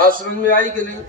بات سمجھ میں آئی کہ نہیں؟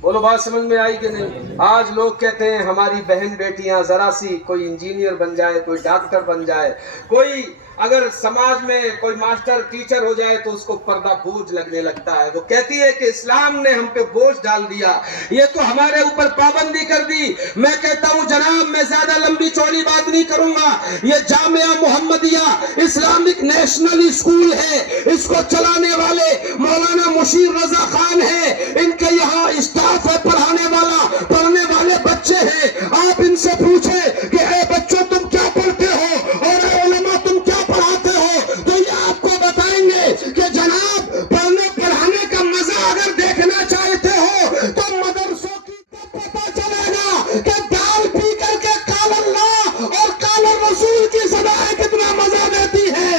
بولو بات سمجھ میں آئی کہ نہیں؟ آج لوگ کہتے ہیں ہماری بہن بیٹیاں ذرا سی کوئی انجینئر بن جائے، کوئی ڈاکٹر بن جائے، کوئی اگر سماج میں کوئی ماسٹر ٹیچر ہو جائے تو اس کو پردہ بوجھ لگنے لگتا ہے. وہ کہتی ہے کہ اسلام نے ہم پہ بوجھ ڈال دیا، یہ تو ہمارے اوپر پابندی کر دی. میں کہتا ہوں جناب میں زیادہ لمبی چوڑی بات نہیں کروں گا. یہ جامعہ محمدیہ اسلامک نیشنل اسکول ہے، اس کو چلانے والے مولانا مشیر رضا خان ہیں. ان کے یہاں اسٹاف ہے، پڑھنے والے بچے ہیں. آپ ان سے پوچھیں کہ اے بچوں تم کیا پڑھتے ہو اور اے علماء تم کیا پڑھاتے ہو، تو یہ آپ کو بتائیں گے کہ جناب پڑھنے پڑھانے کا مزہ اگر دیکھنا چاہتے ہو تو مدرسوں کی پتہ چلے گا کہ دال پی کر کے قال اللہ اور قال الرسول کی صدایں کتنا مزہ دیتی ہے.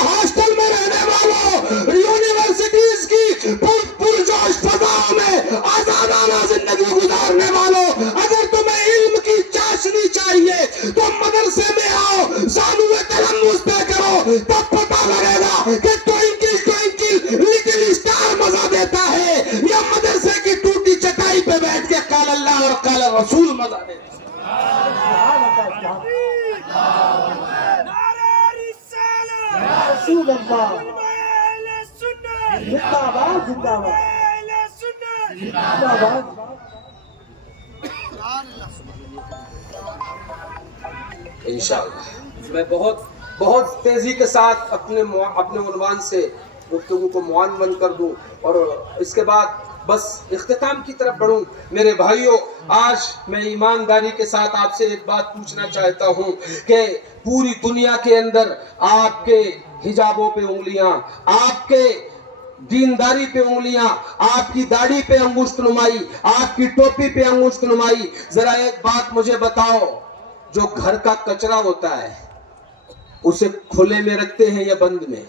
ہاسٹل میں رہنے والوں، یونیورسٹیز کی پرجوش فضاؤں میں آزادانہ زندگی گزارنے والوں، اگر تمہیں علم کی چاشنی چاہیے تو مدرسے میں آؤ، زانوئے تلمس طے کرو، تب پتہ لگے گا کہ ٹوئنکل ٹوئنکل لٹل اسٹار مزہ دیتا ہے یا مدرسے کی ٹوٹی چٹائی پہ بیٹھ کے قال اللہ اور قال رسول مزہ دیتا ہے. رسول اللہ زندہ باد، زندہ باد، زندہ باد. انشاءاللہ میں بہت تیزی کے ساتھ اپنے عنوان سے گفتگو کو معین کر دوں اور اس کے بعد بس اختتام کی طرف بڑھوں. میرے بھائیوں، آج میں ایمانداری کے ساتھ آپ سے ایک بات پوچھنا چاہتا ہوں کہ پوری دنیا کے اندر آپ کے حجابوں پہ انگلیاں، آپ کے دینداری پہ انگلیاں، آپ کی داڑھی پہ انگشت نمائی، آپ کی ٹوپی پہ انگشت نمائی. ذرا ایک بات مجھے بتاؤ، جو گھر کا کچرا ہوتا ہے اسے کھلے میں رکھتے ہیں یا بند میں؟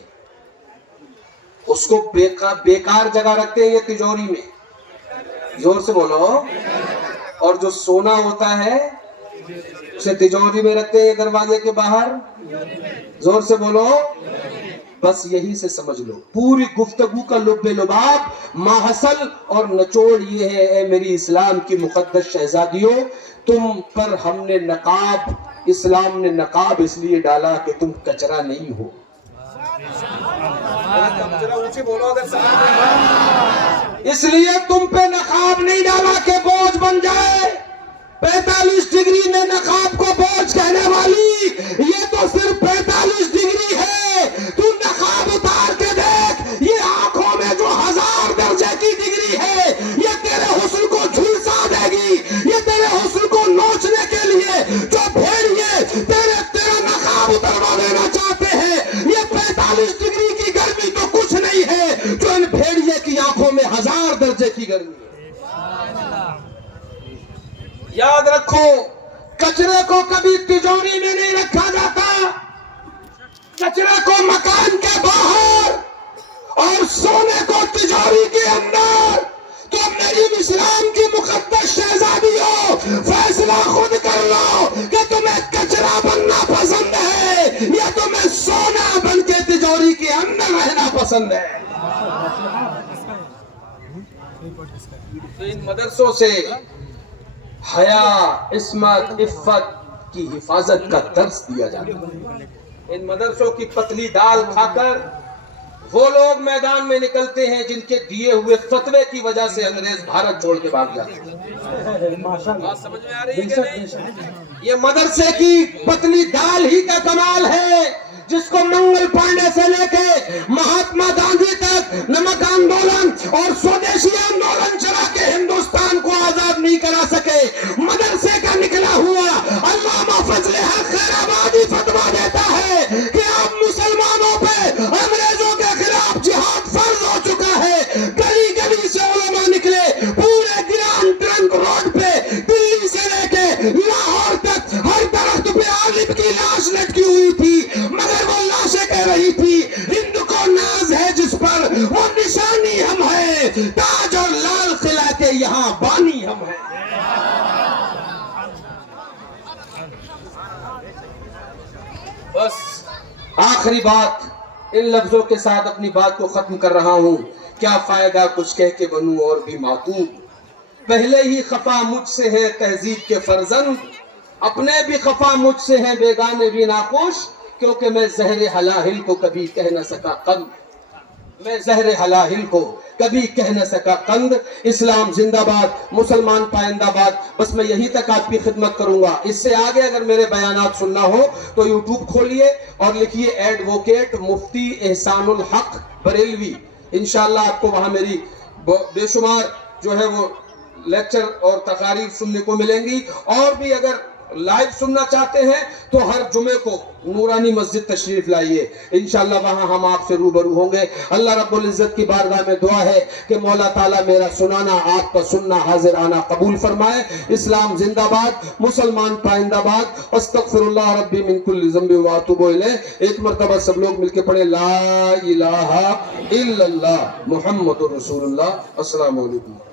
اس کو بیکار جگہ رکھتے ہیں یا تجوری میں؟ زور سے بولو. اور جو سونا ہوتا ہے اسے تجوری میں رکھتے ہیں یا دروازے کے باہر؟ زور سے بولو. بس یہی سے سمجھ لو پوری گفتگو کا لب لباب ماحصل اور نچوڑ یہ ہے. اے میری اسلام کی مقدس شہزادیوں، تم پر ہم نے نقاب، اسلام نے نقاب اس لیے ڈالا کہ تم کچرا نہیں ہو. اس لیے تم پہ نقاب نہیں ڈالا کہ بوجھ بن جائے. 45 ڈگری میں نقاب کو بوجھ کہنے والی، یہ تو صرف 45 ڈگری ہے. تو نقاب اتار کے دیکھ، یہ آنکھوں میں جو 1000 درجے کی ڈگری ہے یہ تیرے حسن کو جھلسا دے گی. یہ تیرے حسن کو نوچنے کے لیے جو بھیڑیے تیرا نقاب اتروا دینا چاہتے ہیں، یہ 45 ڈگری کی گرمی تو کچھ نہیں ہے جو ان بھیڑیے کی آنکھوں میں 1000 درجے کی گرمی ہے. یاد رکھو، کچرے کو کبھی تجوری میں نہیں رکھا جاتا. کچرے کو مکان کے باہر اور سونے کو تجوری کے اندر. تو میری اسلام کی مقدس شہزادیوں، فیصلہ خود کر لو کہ تمہیں کچرا بننا پسند ہے یا تمہیں سونا بن کے تجوری کے اندر رہنا پسند ہے. تو ان مدرسوں سے حیا، عصمت، عفت کی حفاظت کا درس دیا جاتا ہے. ان مدرسوں کی پتلی دال کھا کر وہ لوگ میدان میں نکلتے ہیں جن کے دیے ہوئے فتوے کی وجہ سے انگریز بھارت چھوڑ کے بھاگ جاتے ہیں. بات سمجھ میں آ رہی ہے کہ نہیں؟ یہ مدرسے کی پتلی دال ہی کا کمال ہے جس کو منگل پانڈے سے لے کے مہاتما گاندھی تک نمک آندولن اور سودیشی آندولن چلا کے ہندوستان کو آزاد نہیں کرا سکے. مدرسے کا نکلا ہوا علامہ فضل حق خیر آبادی فتویٰ دیتا ہے کہ اب مسلمانوں پہ انگریزوں کے خلاف جہاد فرض ہو چکا ہے. گلی گلی سے علماء نکلے، پورے گرانڈ ٹرنک روڈ پہ دلی سے لے کے لاہور تک ہر درخت پہ عالم کی لاش لٹکی ہوئی تھی، مگر وہ لاشیں کہہ رہی تھی ہند کو ناز ہے جس پر وہ نشانی ہم ہیں، تاج اور لال قلعہ کے یہاں بانی ہم ہیں. بس آخری بات ان لفظوں کے ساتھ اپنی بات کو ختم کر رہا ہوں کیا فائدہ کچھ کہہ کے بنوں اور بھی معتوب. پہلے ہی خفا مجھ سے ہے تہذیب کے فرزند، اپنے بھی خفا مجھ سے ہیں بیگانے بھی ناخوش، کیونکہ میں زہر حلاہل کو کبھی کہہ نہ سکا قند. میں زہر حلاہل کو کبھی کہہ نہ سکا قند. اسلام زندہ باد، مسلمان پائندہ باد. بس میں یہی تک آپ کی خدمت کروں گا. اس سے آگے اگر میرے بیانات سننا ہو تو یوٹیوب کھولیے اور لکھیے ایڈوکیٹ مفتی احسان الحق بریلوی. انشاءاللہ آپ کو وہاں میری بے شمار جو ہے وہ لیکچر اور تقاریر سننے کو ملیں گی. اور بھی اگر لائیو سننا چاہتے ہیں تو ہر جمعے کو نورانی مسجد تشریف لائیے، انشاءاللہ وہاں ہم آپ سے روبرو ہوں گے. اللہ رب العزت کی بارگاہ میں دعا ہے کہ مولا تعالیٰ میرا سنانا، آپ کا سننا حاضر آنا قبول فرمائے. اسلام زندہ باد، مسلمان پائندہ باد. استغفر اللہ ربی من کل ذنب واتوب الیہ. ایک مرتبہ سب لوگ مل کے پڑھے لا الہ الا اللہ محمد رسول اللہ. السلام علیکم.